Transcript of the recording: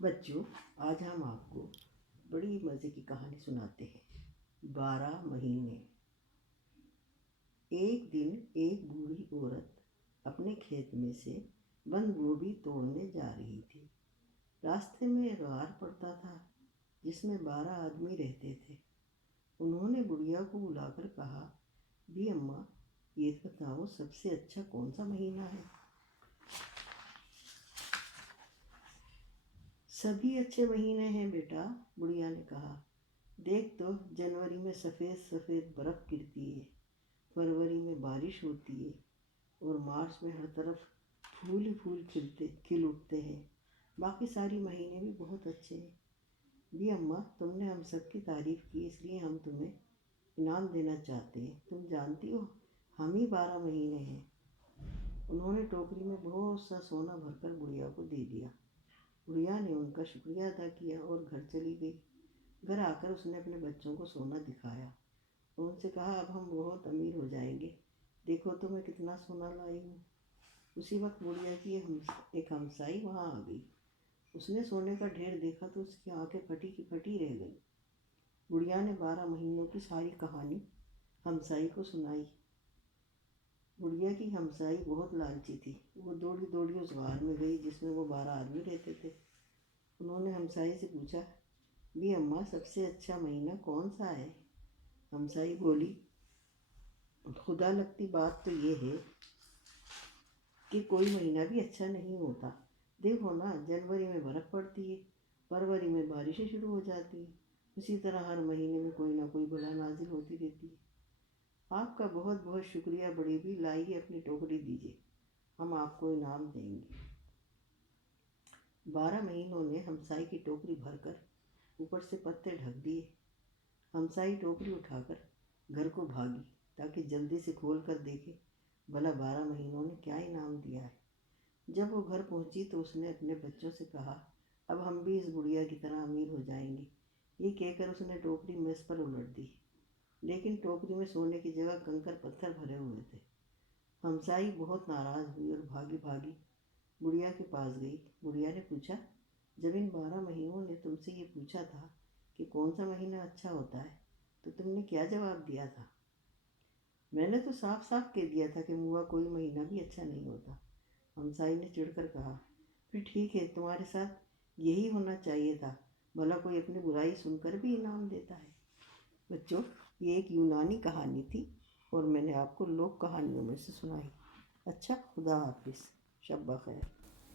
بچوں، آج ہم آپ کو بڑی مزے کی کہانی سناتے ہیں۔ 12 مہینے۔ ایک دن ایک بوڑھی عورت اپنے کھیت میں سے بند گوبھی توڑنے جا رہی تھی۔ راستے میں ایک غار پڑتا تھا جس میں 12 آدمی رہتے تھے۔ انہوں نے بڑھیا کو بلا کر کہا، بھی اماں، یہ بتاؤ سب سے اچھا کون سا مہینہ ہے؟ سبھی اچھے مہینے ہیں بیٹا، بڑھیا نے کہا۔ دیکھ تو، جنوری میں سفید سفید برف گرتی ہے، فروری میں بارش ہوتی ہے، اور مارچ میں ہر طرف پھول ہی پھول کھل اٹھتے ہیں۔ باقی سارے مہینے بھی بہت اچھے ہیں۔ بھی اماں، تم نے ہم سب کی تعریف کی، اس لیے ہم تمہیں انعام دینا چاہتے ہیں۔ تم جانتی ہو، ہم ہی 12 مہینے ہیں۔ انہوں نے ٹوکری میں بہت سا سونا بھر کر بڑھیا کو دے دیا۔ بڑھیا نے ان کا شکریہ ادا کیا اور گھر چلی گئی۔ گھر آ کر اس نے اپنے بچوں کو سونا دکھایا اور ان سے کہا، اب ہم بہت امیر ہو جائیں گے، دیکھو تو میں کتنا سونا لائی ہوں۔ اسی وقت بڑھیا کی ایک ہمسائی وہاں آ گئی۔ اس نے سونے کا ڈھیر دیکھا تو اس کی آنکھیں پھٹی کی پھٹی رہ گئیں۔ بڑھیا نے 12 مہینوں کی ساری کہانی ہمسائی کو سنائی۔ بڑھیا کی ہمسائی بہت لالچی تھی۔ وہ دوڑی دوڑی اس غار میں گئی جس میں وہ 12 آدمی رہتے تھے۔ انہوں نے ہمسائی سے پوچھا، بھی اماں، سب سے اچھا مہینہ کون سا ہے؟ ہمسائی بولی، خدا لگتی بات تو یہ ہے کہ کوئی مہینہ بھی اچھا نہیں ہوتا۔ دیکھو نا، جنوری میں برف پڑتی ہے، فروری میں بارشیں شروع ہو جاتی ہیں، اسی طرح ہر مہینے میں کوئی نہ کوئی بلا نازل ہوتی رہتی ہے۔ آپ کا بہت بہت شکریہ بڑی بھی، لائیے اپنی ٹوکری دیجیے، ہم آپ کو انعام دیں گے۔ 12 مہینوں نے ہمسائی کی ٹوکری بھر کر اوپر سے پتے ڈھک دیے۔ ہمسائی ٹوکری اٹھا کر گھر کو بھاگی تاکہ جلدی سے کھول کر دیکھے بھلا 12 مہینوں نے کیا انعام دیا ہے۔ جب وہ گھر پہنچی تو اس نے اپنے بچوں سے کہا، اب ہم بھی اس بڑھیا کی طرح امیر ہو جائیں گے۔ یہ کہہ کر اس نے ٹوکری میز پر الٹ دی، لیکن ٹوکری میں سونے کی جگہ کنکر پتھر بھرے ہوئے تھے۔ ہمسائی بہت ناراض ہوئی اور بھاگی بھاگی بڑھیا کے پاس گئی۔ بڑھیا نے پوچھا، جب ان 12 مہینوں نے تم سے یہ پوچھا تھا کہ کون سا مہینہ اچھا ہوتا ہے تو تم نے کیا جواب دیا تھا؟ میں نے تو صاف صاف کہہ دیا تھا کہ موا کوئی مہینہ بھی اچھا نہیں ہوتا، ہمسائی نے چڑھ کر کہا۔ پھر ٹھیک ہے، تمہارے ساتھ یہی ہونا چاہیے تھا، بھلا کوئی اپنی برائی سن کر بھی انعام دیتا ہے۔ بچوں، یہ ایک یونانی کہانی تھی اور میں نے آپ کو لوک کہانیوں میں سے سنائی۔ اچھا، خدا حافظ، شب بخیر۔